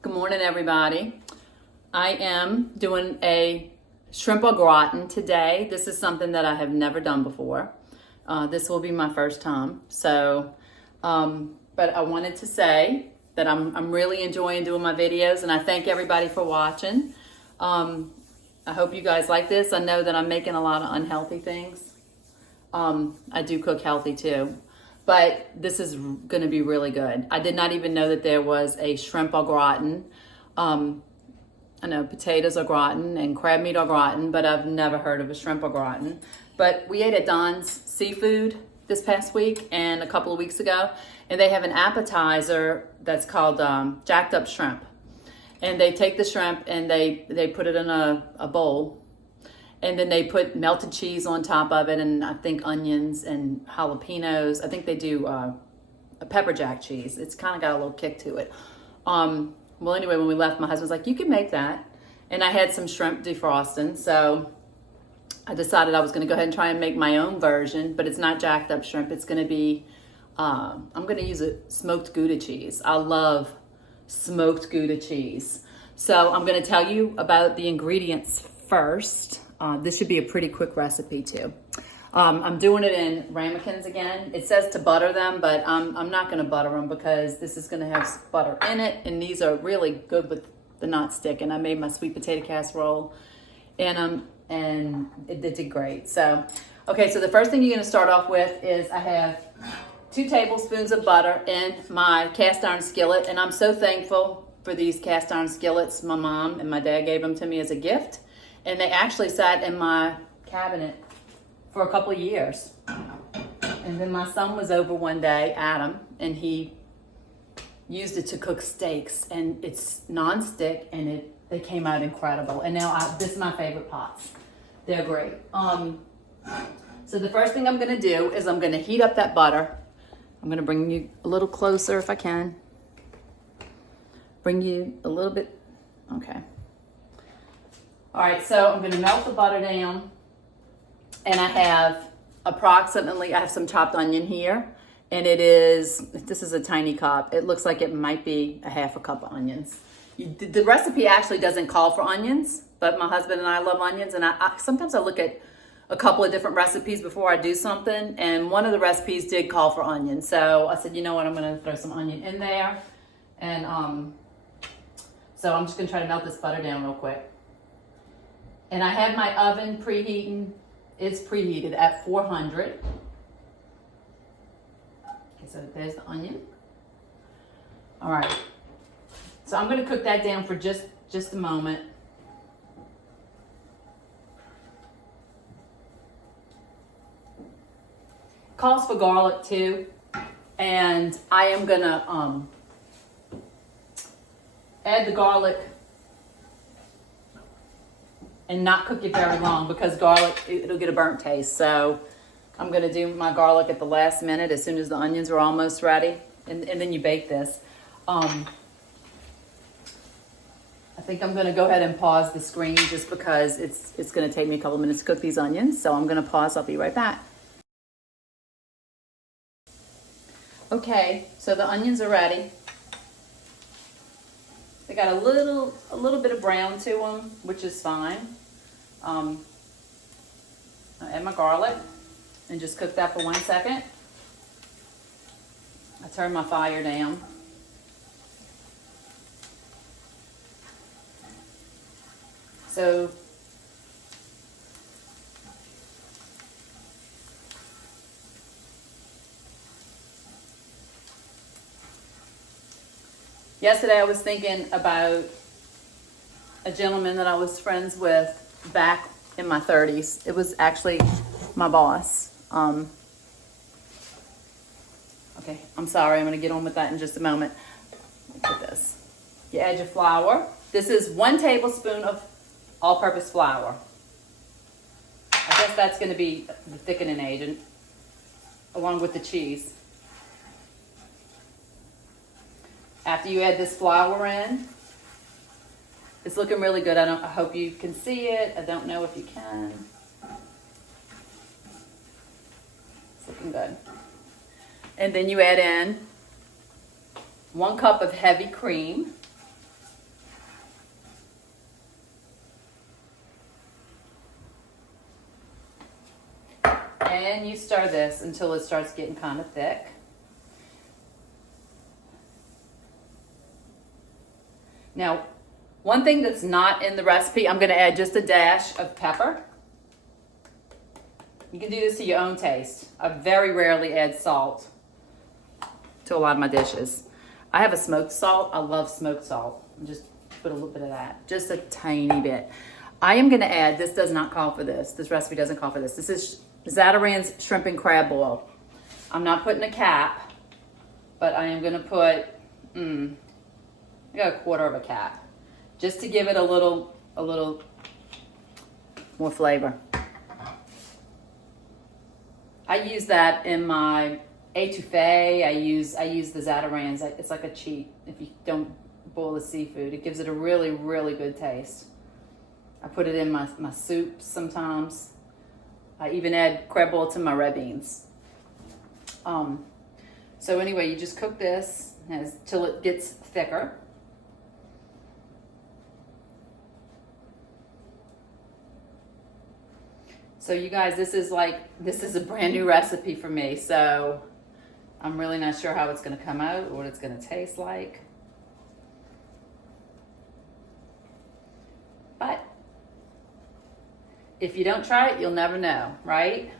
Good morning, everybody. I am doing a shrimp au gratin today. This is something that I have never done before. This will be my first time. But I wanted to say that I'm really enjoying doing my videos, and I thank everybody for watching. I hope you guys like this. I know that I'm making a lot of unhealthy things. I do cook healthy too. But this is going to be really good. I did not even know that there was a shrimp au gratin. I know potatoes au gratin and crab meat au gratin, but I've never heard of a shrimp au gratin. But we ate at Don's Seafood this past week and a couple of weeks ago, and they have an appetizer that's called jacked up shrimp. And they take the shrimp and they put it in a bowl. And then they put melted cheese on top of it, and I think onions and jalapenos. I think they do a pepper jack cheese. It's kind of got a little kick to it. Well, anyway, when we left, my husband's like, you can make that. And I had some shrimp defrosting, so I decided I was going to go ahead and try and make my own version, but it's not jacked up shrimp. It's going to be, I'm going to use a smoked Gouda cheese. I love smoked Gouda cheese. So I'm going to tell you about the ingredients first. This should be a pretty quick recipe too. I'm doing it in ramekins again. It says to butter them, but I'm not going to butter them because this is going to have butter in it, and these are really good with the not stick. And I made my sweet potato casserole, and it did great. So, okay, so the first thing you're going to start off with is I have 2 tablespoons of butter in my cast iron skillet, and I'm so thankful for these cast iron skillets. My mom and my dad gave them to me as a gift. And they actually sat in my cabinet for a couple of years. And then my son was over one day, Adam, and he used it to cook steaks. And it's non-stick, and they came out incredible. And now this is my favorite pots. They're great. So the first thing I'm going to do is I'm going to heat up that butter. I'm going to bring you a little closer if I can. Bring you a little bit. Okay. All right, so I'm going to melt the butter down, and I have some chopped onion here, and this is a tiny cup. It looks like it might be a half a cup of onions. The recipe actually doesn't call for onions, but my husband and I love onions, and sometimes I look at a couple of different recipes before I do something, and one of the recipes did call for onions, so I said, you know what, I'm going to throw some onion in there, and so I'm just going to try to melt this butter down real quick. And I have my oven preheating. It's preheated at 400. Okay, so there's the onion. All right. So I'm going to cook that down for just a moment. Calls for garlic too. And I am going to add the garlic and not cook it very long because garlic, it'll get a burnt taste. So I'm gonna do my garlic at the last minute as soon as the onions are almost ready. And then you bake this. I think I'm gonna go ahead and pause the screen just because it's gonna take me a couple minutes to cook these onions. So I'm gonna pause, I'll be right back. Okay, so the onions are ready. They got a little bit of brown to them, which is fine. I add my garlic and just cook that for 1 second. I turn my fire down. So yesterday I was thinking about a gentleman that I was friends with back in my 30s. It was actually my boss. Okay, I'm sorry. I'm going to get on with that in just a moment. Look at this. You add your flour. This is 1 tablespoon of all-purpose flour. I guess that's going to be the thickening agent along with the cheese. After you add this flour in, it's looking really good. I hope you can see it. I don't know if you can. It's looking good. And then you add in 1 cup of heavy cream. And you stir this until it starts getting kind of thick. Now, one thing that's not in the recipe, I'm going to add just a dash of pepper. You can do this to your own taste. I very rarely add salt to a lot of my dishes. I have a smoked salt. I love smoked salt. Just put a little bit of that, just a tiny bit. I am going to add, this does not call for this. This recipe doesn't call for this. This is Zatarain's shrimp and crab boil. I'm not putting a cap, but I am going to put, I got a quarter of a cap, just to give it a little more flavor. I use that in my etouffee. I use the Zatarain's. It's like a cheat if you don't boil the seafood. It gives it a really, really good taste. I put it in my soups sometimes. I even add crab boil to my red beans. So anyway, you just cook this till it gets thicker. So you guys, this is a brand new recipe for me. So I'm really not sure how it's going to come out or what it's going to taste like. But if you don't try it, you'll never know, right?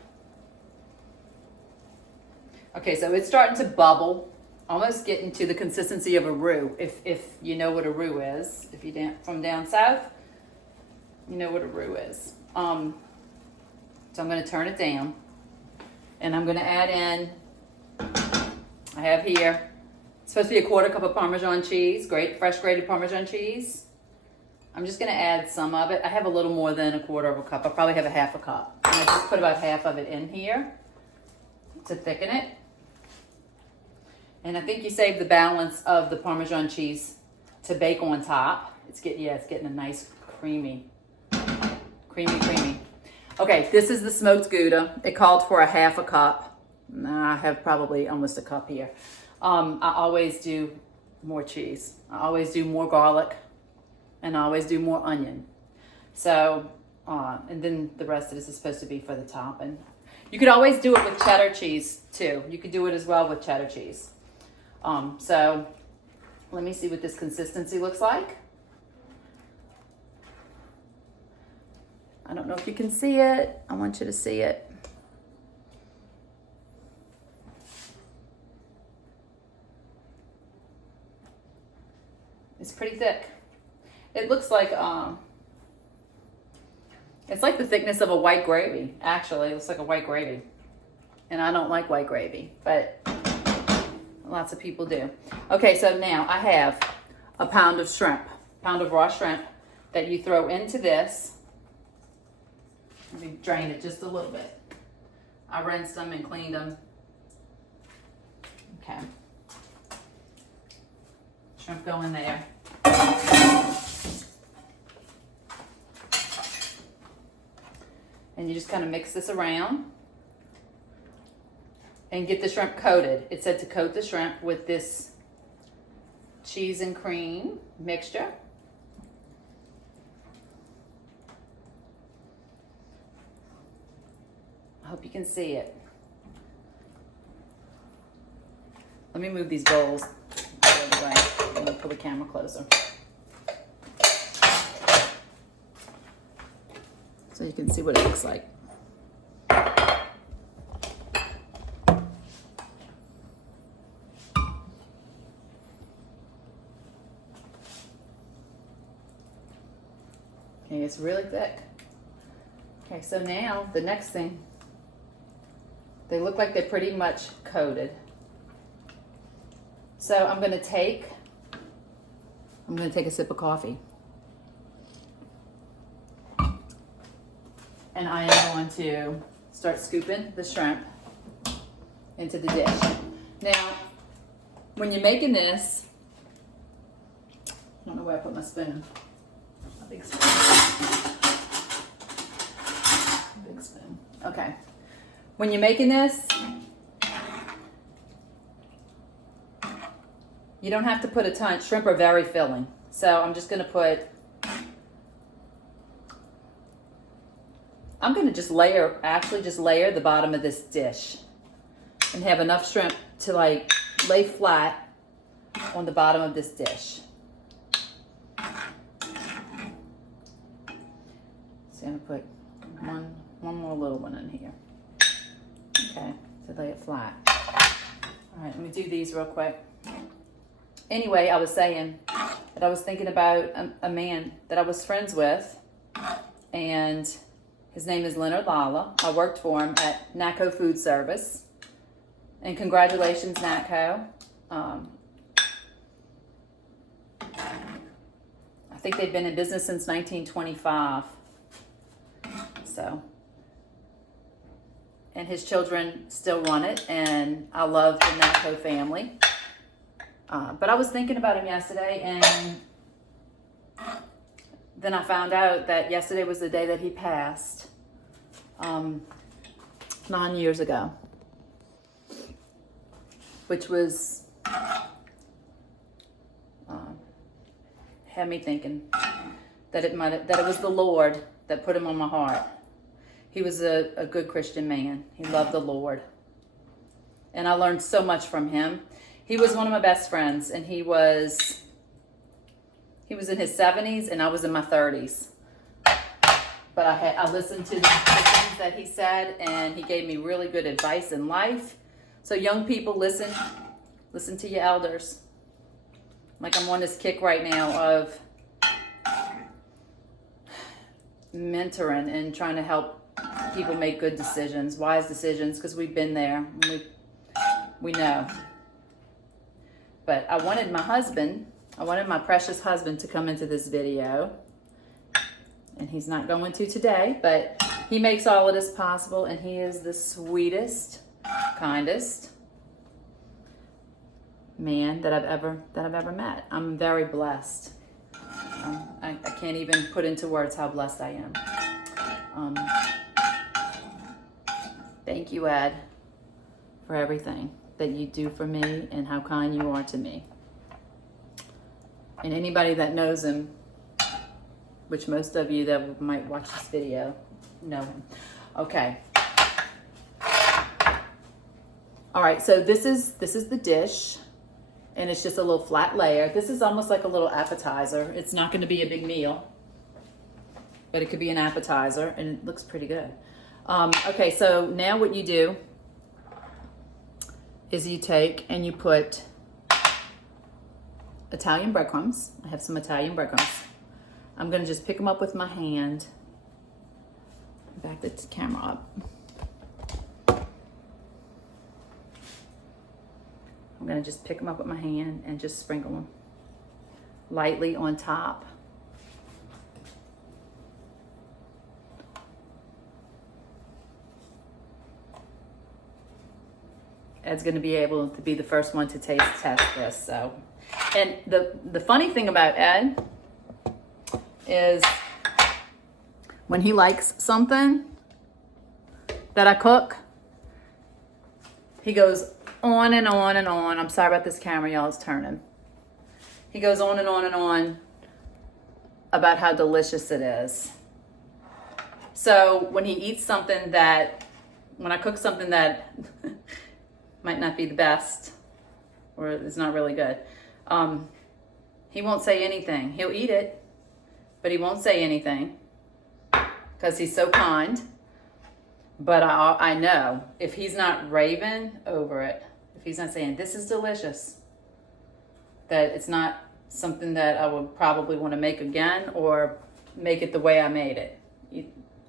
Okay, so it's starting to bubble, almost getting to the consistency of a roux, if you know what a roux is. If you're from down south, you know what a roux is. So I'm going to turn it down, and I'm going to add in, I have here, it's supposed to be a quarter cup of Parmesan cheese, fresh grated Parmesan cheese. I'm just going to add some of it. I have a little more than a quarter of a cup. I probably have a half a cup. And I just put about half of it in here to thicken it. And I think you save the balance of the Parmesan cheese to bake on top. It's getting a nice creamy. Okay, this is the smoked Gouda. It called for a half a cup. I have probably almost a cup here. I always do more cheese. I always do more garlic. And I always do more onion. So, and then the rest of this is supposed to be for the top. And you could always do it with cheddar cheese too. You could do it as well with cheddar cheese. So let me see what this consistency looks like. I don't know if you can see it. I want you to see it. It's pretty thick. It looks like, it's like the thickness of a white gravy. Actually, it looks like a white gravy. And I don't like white gravy, but lots of people do. Okay, so now I have a pound of raw shrimp that you throw into this. Let me drain it just a little bit. I rinsed them and cleaned them. Okay. Shrimp go in there. And you just kind of mix this around and get the shrimp coated. It said to coat the shrimp with this cheese and cream mixture. I hope you can see it. Let me move these bowls out of the way. I'm going to pull the camera closer. So you can see what it looks like. Okay, it's really thick. Okay, so now the next thing, they look like they're pretty much coated. So I'm going to take a sip of coffee. And I am going to start scooping the shrimp into the dish. Now, when you're making this, I don't know where I put my spoon. A big spoon. A big spoon. Okay. When you're making this, you don't have to put a ton. Shrimp are very filling. So I'm just going to put I'm gonna just actually just layer the bottom of this dish and have enough shrimp to like lay flat on the bottom of this dish. So I'm gonna put one more little one in here. Okay, to lay it flat. All right, let me do these real quick. Anyway, I was saying that I was thinking about a man that I was friends with, and his name is Leonard Lala. I worked for him at NACO Food Service. And congratulations, NACO. I think they've been in business since 1925. So, and his children still run it, and I love the NACO family. But I was thinking about him yesterday, and then I found out that yesterday was the day that he passed, 9 years ago, which was, had me thinking that it was the Lord that put him on my heart. He was a good Christian man. He loved the Lord. And I learned so much from him. He was one of my best friends, and he was in his 70s and I was in my 30s. But I listened to the things that he said, and he gave me really good advice in life. So young people, listen to your elders. Like I'm on this kick right now of mentoring and trying to help people make good decisions, wise decisions, because we've been there. We know. But I wanted my precious husband to come into this video. And he's not going to today, but he makes all of this possible, and he is the sweetest, kindest man that I've ever met. I'm very blessed. I can't even put into words how blessed I am. Thank you, Ed, for everything that you do for me and how kind you are to me. And anybody that knows him, which most of you that might watch this video know him. Okay. All right, so this is the dish, and it's just a little flat layer. This is almost like a little appetizer. It's not going to be a big meal, but it could be an appetizer, and it looks pretty good. Okay, so now what you do is you take and you put Italian breadcrumbs. I have some Italian breadcrumbs. I'm going to just pick them up with my hand. Back the camera up. I'm going to just pick them up with my hand and just sprinkle them lightly on top. Ed's going to be able to be the first one to test this. So, and the funny thing about Ed is when he likes something that I cook, he goes on and on and on. I'm sorry about this camera, y'all, it's turning. He goes on and on and on about how delicious it is. So when he eats something when I cook something that might not be the best or is not really good, he won't say anything. He'll eat it, but he won't say anything because he's so kind. But I know if he's not raving over it, if he's not saying, this is delicious, that it's not something that I would probably want to make again or make it the way I made it,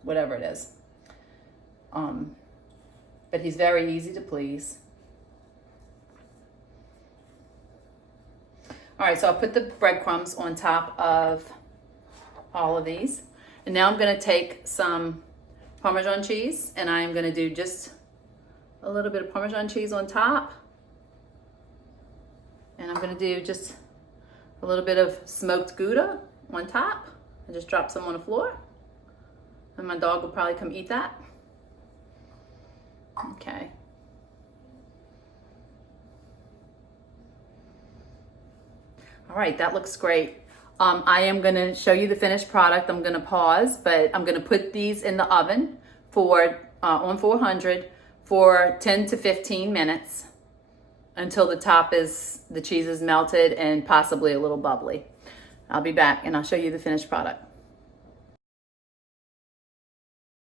whatever it is. But he's very easy to please. All right, so I'll put the breadcrumbs on top of all of these. And now I'm going to take some Parmesan cheese, and I am going to do just a little bit of Parmesan cheese on top. And I'm going to do just a little bit of smoked Gouda on top. I just drop some on the floor. And my dog will probably come eat that. Okay. All right, that looks great. I am going to show you the finished product. I'm going to pause, but I'm going to put these in the oven for on 400 for 10 to 15 minutes until the cheese is melted and possibly a little bubbly. I'll be back and I'll show you the finished product.